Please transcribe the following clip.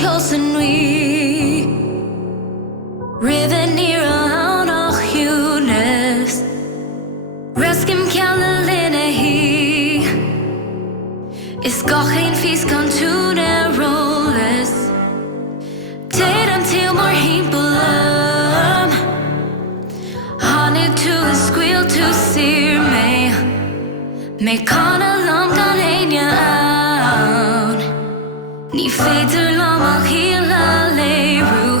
Hjósen vi Riven near around och Hunes Reskim kalla linne hi Is gach geen vies kan tune rolles Tedam til mor himpelum Honey to a squeal to sear me Me kan a lam kan ein ja out Ni feiter lam al hila leiru